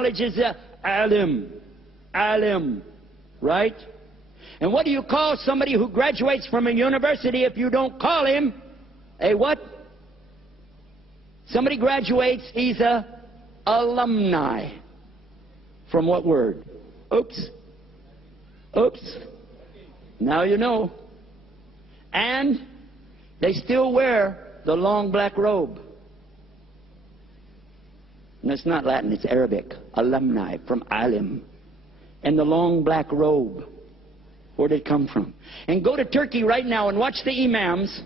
knowledge is alim. Alim. Right? And what do you call somebody who graduates from a university if you don't call him a what? Somebody graduates, he's a alumni. From what word? Oops. Oops. Now you know. And they still wear the long black robe. No, it's not Latin, it's Arabic. Alumni, from alim. And the long black robe. Where did it come from? And go to Turkey right now and watch the imams.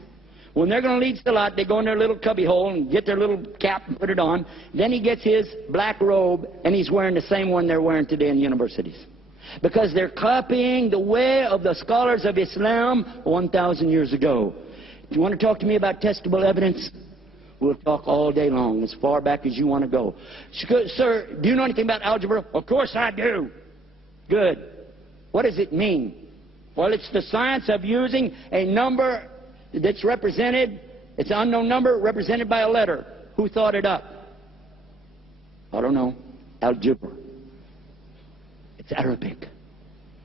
When they're going to lead salat, they go in their little cubby hole and get their little cap and put it on. Then he gets his black robe and he's wearing the same one they're wearing today in universities. Because they're copying the way of the scholars of Islam 1,000 years ago. Do you want to talk to me about testable evidence? We'll talk all day long, as far back as you want to go. Sir, do you know anything about algebra? Of course I do. Good. What does it mean? Well, it's the science of using a number that's represented, it's an unknown number represented by a letter. Who thought it up? I don't know. Algebra. It's Arabic.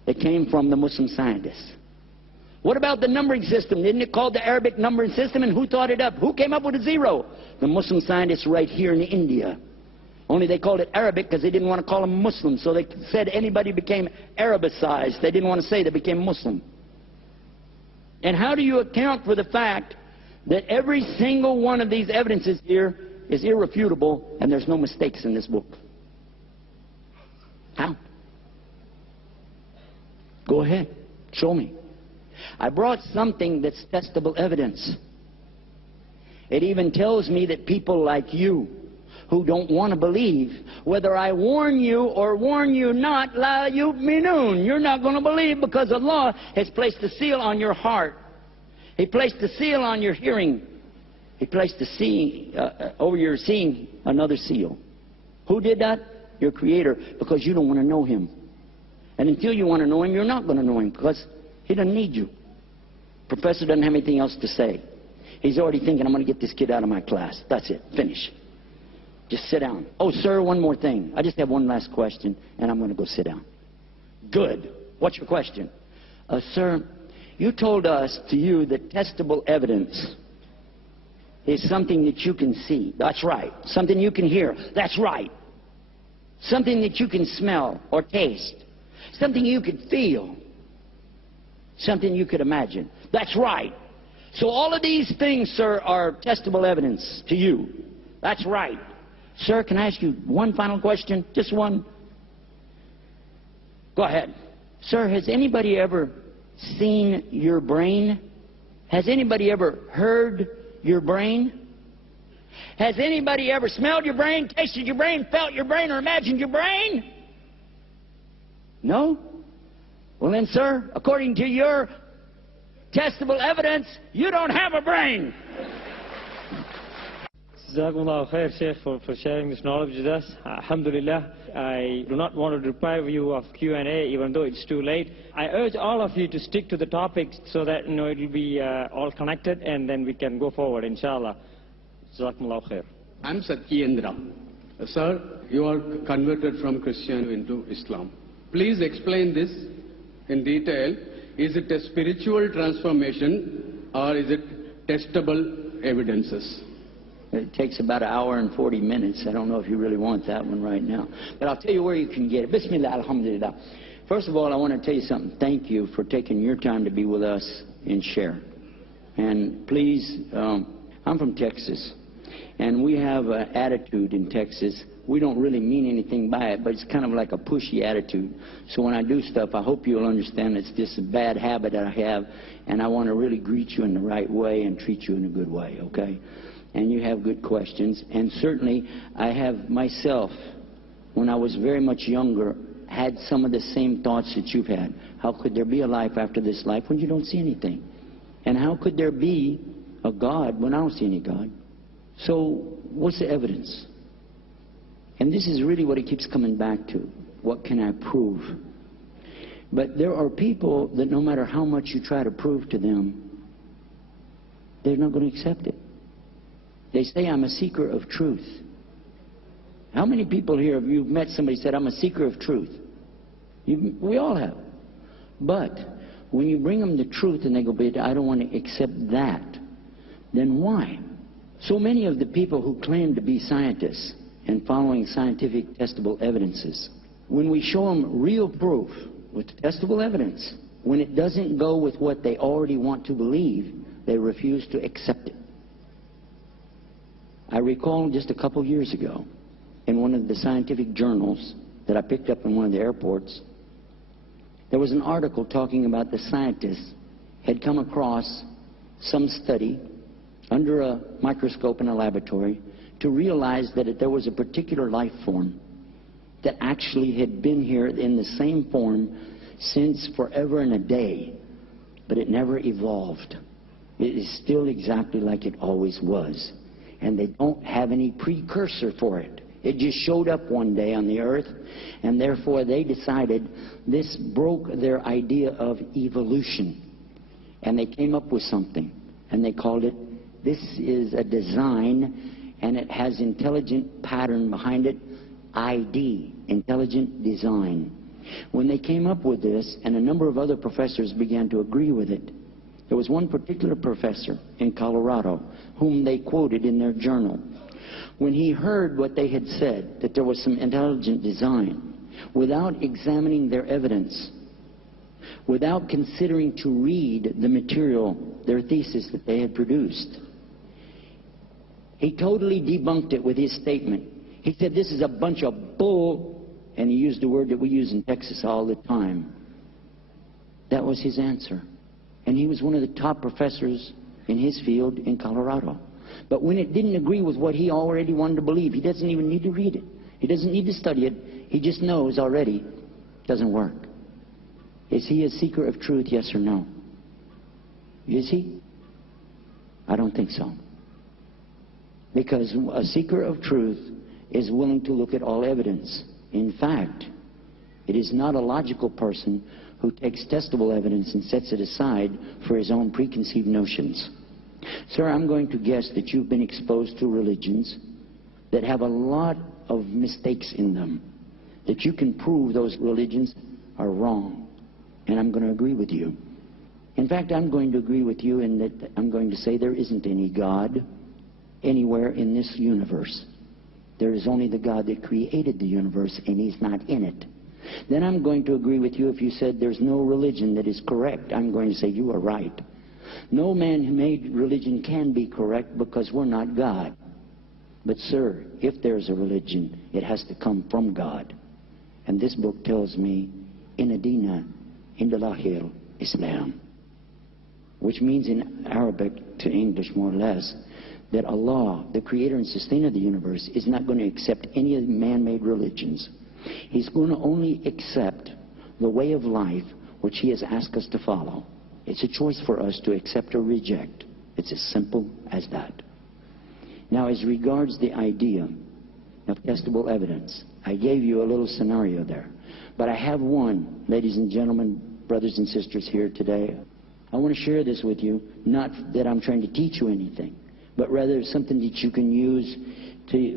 It came from the Muslim scientists. What about the numbering system? Isn't it called the Arabic numbering system? And who thought it up? Who came up with a zero? The Muslim scientists right here in India. Only they called it Arabic because they didn't want to call them Muslim. So they said anybody became Arabicized. They didn't want to say they became Muslim. And how do you account for the fact that every single one of these evidences here is irrefutable and there's no mistakes in this book? How? Go ahead. Show me. I brought something that's testable evidence. It even tells me that people like you who don't want to believe, whether I warn you or warn you not, la yu'minun, you're not going to believe because Allah has placed a seal on your heart. He placed a seal on your hearing. He placed a seal over your seeing, another seal. Who did that? Your Creator, because you don't want to know Him. And until you want to know Him, you're not going to know Him because He doesn't need you. Professor doesn't have anything else to say. He's already thinking, I'm going to get this kid out of my class. That's it. Finish. Just sit down. Oh, sir, one more thing. I just have one last question, and I'm going to go sit down. Good. What's your question? Sir, you told us to you that testable evidence is something that you can see. That's right. Something you can hear. That's right. Something that you can smell or taste. Something you could feel. Something you could imagine. That's right. So all of these things, sir, are testable evidence to you. That's right. Sir, can I ask you one final question? Just one. Go ahead. Sir, has anybody ever seen your brain? Has anybody ever heard your brain? Has anybody ever smelled your brain, tasted your brain, felt your brain, or imagined your brain? No? Well then, sir, according to your testable evidence, you don't have a brain. Jazakumullah khair, Sheikh, for sharing this knowledge with us. Alhamdulillah. I do not want to deprive you of Q&A, even though it's too late. I urge all of you to stick to the topics so that it will be all connected, and then we can go forward, inshallah. Jazakumullah khair. I'm Satyendra. Sir, you are converted from Christian into Islam. Please explain this in detail. Is it a spiritual transformation or is it testable evidences? It takes about 1 hour and 40 minutes. I don't know if you really want that one right now. But I'll tell you where you can get it. Bismillah, alhamdulillah. First of all, I want to tell you something. Thank you for taking your time to be with us and share. And please, I'm from Texas. And we have an attitude in Texas. We don't really mean anything by it, but it's kind of like a pushy attitude. So when I do stuff, I hope you'll understand it's just a bad habit that I have. And I want to really greet you in the right way and treat you in a good way, okay? And you have good questions. And certainly, I have myself, when I was very much younger, had some of the same thoughts that you've had. How could there be a life after this life when you don't see anything? And how could there be a God when I don't see any God? So, what's the evidence? And this is really what it keeps coming back to. What can I prove? But there are people that no matter how much you try to prove to them, they're not going to accept it. They say, I'm a seeker of truth. How many people here have you met somebody who said, I'm a seeker of truth? We all have. But when you bring them the truth and they go, but I don't want to accept that, then why? So many of the people who claim to be scientists and following scientific testable evidences, when we show them real proof with testable evidence, when it doesn't go with what they already want to believe, they refuse to accept it. I recall just a couple years ago, in one of the scientific journals that I picked up in one of the airports, there was an article talking about the scientists had come across some study under a microscope in a laboratory to realize that there was a particular life form that actually had been here in the same form since forever and a day, but it never evolved. It is still exactly like it always was, and they don't have any precursor for it. It just showed up one day on the earth, and therefore they decided this broke their idea of evolution. And they came up with something, and they called it, this is a design, and it has intelligent pattern behind it, ID, intelligent design. When they came up with this, and a number of other professors began to agree with it, there was one particular professor in Colorado whom they quoted in their journal. When he heard what they had said, that there was some intelligent design, without examining their evidence, without considering to read the material, their thesis that they had produced, he totally debunked it with his statement. He said, this is a bunch of bull, and he used the word that we use in Texas all the time. That was his answer. And he was one of the top professors in his field in Colorado. But when it didn't agree with what he already wanted to believe, he doesn't even need to read it. He doesn't need to study it. He just knows already it doesn't work. Is he a seeker of truth, yes or no? Is he? I don't think so. Because a seeker of truth is willing to look at all evidence. In fact, it is not a logical person who takes testable evidence and sets it aside for his own preconceived notions. Sir, I'm going to guess that you've been exposed to religions that have a lot of mistakes in them, that you can prove those religions are wrong. And I'm going to agree with you. In fact, I'm going to agree with you in that I'm going to say there isn't any God anywhere in this universe. There is only the God that created the universe, and he's not in it. Then I'm going to agree with you if you said there's no religion that is correct. I'm going to say you are right. No man-made religion can be correct because we're not God. But sir, if there's a religion, it has to come from God. And this book tells me, Inna Dina Indalahil Islam, which means in Arabic to English more or less, that Allah, the creator and sustainer of the universe, is not going to accept any of the man-made religions. He's going to only accept the way of life which he has asked us to follow. It's a choice for us to accept or reject. It's as simple as that. Now, as regards the idea of testable evidence, I gave you a little scenario there. But I have one, ladies and gentlemen, brothers and sisters here today. I want to share this with you, not that I'm trying to teach you anything, but rather something that you can use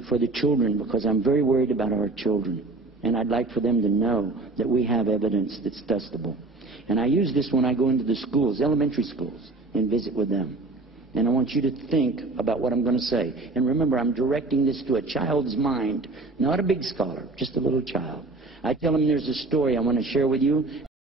for the children, because I'm very worried about our children. And I'd like for them to know that we have evidence that's testable. And I use this when I go into the schools, elementary schools, and visit with them. And I want you to think about what I'm going to say. And remember, I'm directing this to a child's mind, not a big scholar, just a little child. I tell them there's a story I want to share with you.